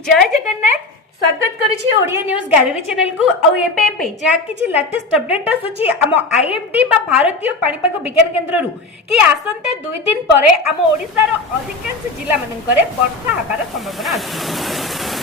जय जगन्नाथ स्वागत करुछि Odia news gallery channel को आउ एबे एबे जा किछि लेटेस्ट अपडेट आसुछि हम आईएमडी बा भारतीय पाणीपाग विज्ञान केंद्र रु कि आसंते 2 दिन परे हम ओडिसा रो अधिकांश जिल्ला मानकरे वर्षा हबार संभावना अछि।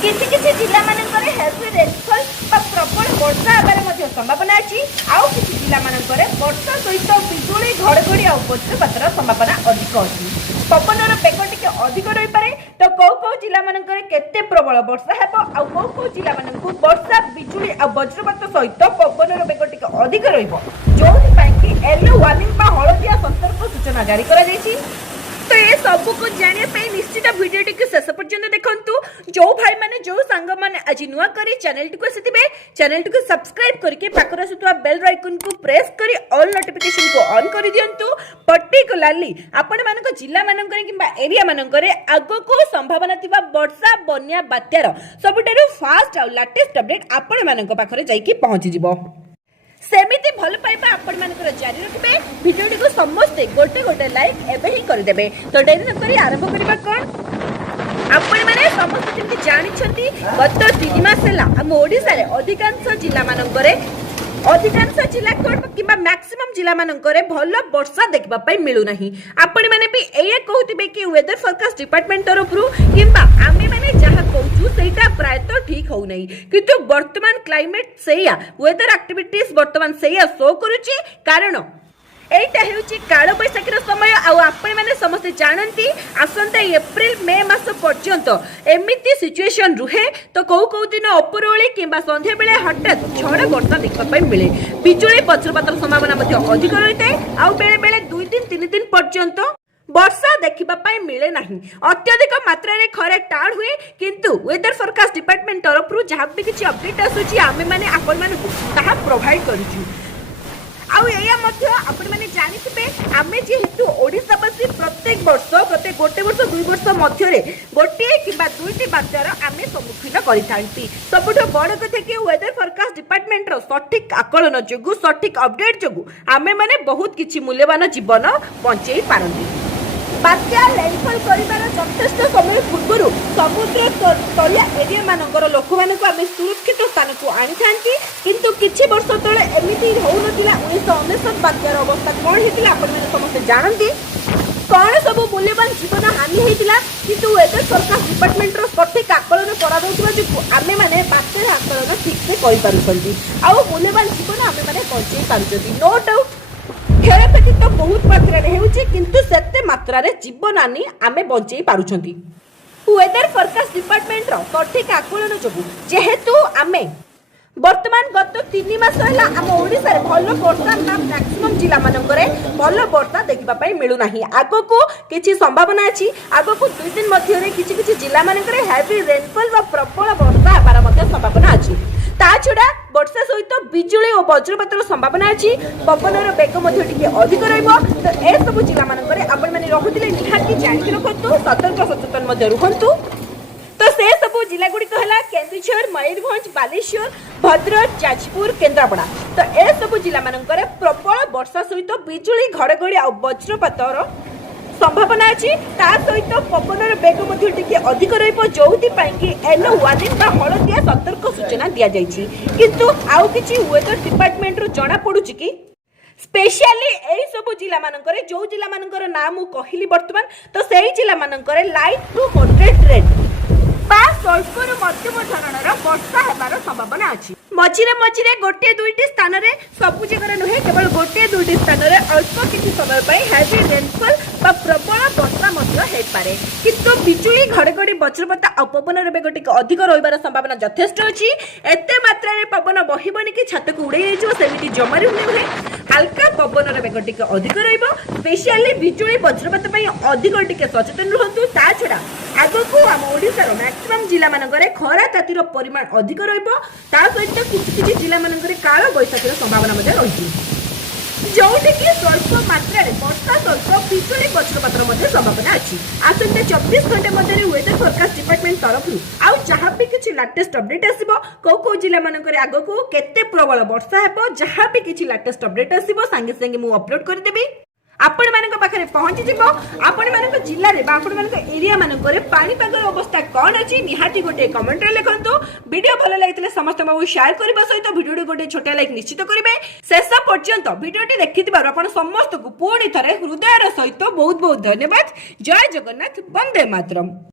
किछि जिल्ला मानकरे हेवी रेनफॉल बा प्रबल वर्षा हबार मध्ये संभावना अछि। आउ किछि जिल्ला मानकरे वर्षा सहित बिजुली घड़घड़ी आ वज्रपातर संभावना अधिक अछि। पवनर बेग टिके अधिक रही पारे तो कौ जिला मानकरे केते प्रबल वर्षा हेबो आ कौ जिला मानकु वर्षा बिजुली आ वज्रपात सहित पवनर बेग टिके अधिक रहिबो जोथि पय कि येलो वार्निंग बा हळदिया सतर्क सूचना जारी करा जायछि। तो ये सब को जानिया पे निश्चित वीडियो टी शेष पर्यंत देखंतु। जो भाई माने जो सांग माने आज नुआ करी चैनल टी को आसीथिबे चैनल टी को सब्सक्राइब करके पाखर आसुतवा बेल आइकन को प्रेस करी ऑल नोटिफिकेशन को ऑन कर दियंतु। पर्टिकुलरली आपण मानको जिल्ला मानकरे किबा एरिया मानकरे आगो को संभावना थिबा वर्षा बन्या बात्यार सबुठारु फास्ट आ लेटेस्ट अपडेट आपण मानको पाखरे जाईकी पहुंची जिवो। सेमिति भल पाइबा आपण मानकर जारी रखिबे। वीडियो टी को समस्त गोटे गोटे लाइक एबे ही कर देबे। तो डेरी न करी आरंभ करबा कोन आपण माने समस्त जेंति जानि छथि गत 3 मास हला हम ओडिसा रे अधिकांश जिल्ला मानकरे अधिकांश जिला किंबा मैक्सिमम जिला मानकरे भल वर्षा देखबा पई मिलु नाही। आपण माने भी एया कहउतिबे कि वेदर फोरकास्ट डिपार्टमेंट तरफरु किंबा आमे माने जहा कहउछु सेटा प्राय तो ठीक हो नाही किंतु वर्तमान क्लाइमेट सेया वेदर एक्टिविटीज वर्तमान सेया शो करूची। कारण एटा हेउची काळ बैसाखीर समय आउ आपण माने समस्त जानंती आसंता एप्रिल मे मास पर्यंत एमिति सिचुएशन रुहे तो कौ दिन उपरोळी किंबा संध्या बेले हठात झड़ वर्षा देखबा पई मिले। बिजुली वज्रपातर संभावना मध्ये अधिक रहिते आउ बेले बेले 2 दिन 3 दिन पर्यंत वर्षा देखिबा पई मिले नाही। अत्यधिक मात्रा रे खरे टाळ हुए किंतु वेदर फोरकास्ट डिपार्टमेंट तरफरु जहा भी किछि अपडेट आसुची आमे माने आपण माने ताहा प्रोवाइड करूची। आउ एया मध्ये आपण माने जानिथिबे आमे जेहेतु ओडिसावासी प्रत्येक गोटे वर्ष 2 वर्ष मध्य रे गोटे किबा दुईटी बात्यार आमे सम्मुखीन करिथांती। सबुठ बड़ कथा कि वेदर फोरकास्ट डिपार्टमेंट रो सठिक आकलन जोगु सठिक अपडेट जोगु आमे माने बहुत किछि मूल्यवान जीवन बंचेई पारंती। बात्या लैंडफॉल करिबार यथेष्ट समय पूर्व समुद्र तलिया एरिया मानकर लोक मानक आमे सुरक्षित स्थान को आनी थांती किंतु किछि वर्ष तळे एमिति होउनतिला। 1999 बात्यार अवस्था कोन हेतिला आपण माने समस्त जानंती। कोन सब मूल्यवान जीवन हानि हेतिला किंतु वेदर फोरकास्ट डिपार्टमेंट रो सठिक आकलन करा दउतबा जो आमे माने बात्या आकलन ठीक से करि पारुछंती आउ मूल्यवान जीवन आमे माने बंचै पारुछंती। नो डाउट क्षयक्षति तो बहुत मात्रा रे हेउची किंतु सेते मात्रा रे जीवन हानि आमे बंचै पारुछंती। वेदर फोरकास्ट डिपार्टमेंट रो सठिक आकलन जोगु जेहेतु आमे वर्तमान गत 3 मास हला हम ओडिसा रे भलो वर्षा ना मैक्सिमम जिला मानकरे भलो वर्षा देखबा पई मिलु नाही। आगो को किछि संभावना अछि आगो को 2 दिन मध्य रे किछि जिला मानकरे हेवी रेनफॉल वा प्रबल वर्षा हबार मध्ये संभावना अछि। ता छुडा वर्षा सहित बिजुली और वज्रपातर संभावना अछि। पवनर बेग मध्ये टिके अधिक रहइबो। तो ए सब जिला मानकरे आपण माने रहुतिले निहाती जानि रखंतु सतर्क सचेतन मध्ये रुहंतु। तो से सब जिला गुड़ी कहला केन्दुझर मयूरभंज बालेश्वर भद्रक जाजपुर केन्द्रापड़ा। तो ए सब जिला मानकरे प्रबल वर्षा सहित बिजुली घड़घड़ी आ वज्रपातर संभावना अछि। ता सहित पवनर बेग मध्ये टिके अधिक रहइबो जोथि पय कि येलो वार्निंग बा हळदिया सतर्क सूचना दिया जायछि। किंतु आउ किछि वेदर डिपार्टमेंट रो जणा पडुछि कि स्पेशली एई सब जिला मानकरे जो जिला मानकर नाम कहिली वर्तमान तो सेही जिला मानकरे लाइट टू मॉडरेट रेन बा स्वल्पर मध्यम धरणर वर्षा हेबार संभावना अछि। मझिरे मझिरे गोटे दुईटी स्थान रे सब जगह नुहे केवल गोटे दुईटी स्थान रे अल्प किछि समय पई हेवी रेनफॉल बा प्रबल वर्षा मध्य हे पारे किंतु बिजुली घड़घड़ी वज्रपात आ पवनर बेग टिके अधिक रहिबार संभावना यथेष्ट अछि। एते मात्रा रे पवन बहिबनी कि छत को उड़ै जाइजो सेमिति जमारि हुने हल्का पवनर बेग टिके अधिक रहिबो। स्पेशली बिजुली वज्रपात पई अधिक टिके सचेतन रहंतु। ता छडा आगो को हम ओडिसा रो मैक्सिमम जिला मानकरे खरा तातीर परिमाण अधिक रहिबो। ता सहित किछि जिला मानकरे काळ बैसाखीर संभावना मध्ये रहिछि जोठी कि स्वल्प मात्रा रे वर्षा सहित बिजुली वज्रपातर मध्ये संभावना अछि। आसंते 24 घंटे मध्ये वेदर फोरकास्ट डिपार्टमेंट तरफरु आउ जहा भी किछि लेटेस्ट अपडेट आसीबो को जिला मानकरे आगो को केते प्रबल वर्षा हेबो जहा भी किछि लेटेस्ट अपडेट आसीबो संगे संगे मु अपलोड कर देबी। आपण मानक पाखरे पहुंची जिवो आपण मानक जिल्ला रे बा आपण मानक एरिया मानक रे पानी पागर अवस्था कोन अछि निहाती गोटे कमेंट रे लिखंतु वीडियो भलो लागितले समस्त माउ शेयर करबा सहित वीडियो गोटे छोटा लाइक निश्चित करिवे शेष पर्यंत वीडियोटी देखिथिबार आपण समस्त को पुणी थरे हृदयर सहित बहुत बहुत धन्यवाद जय जगन्नाथ वंदे मातरम।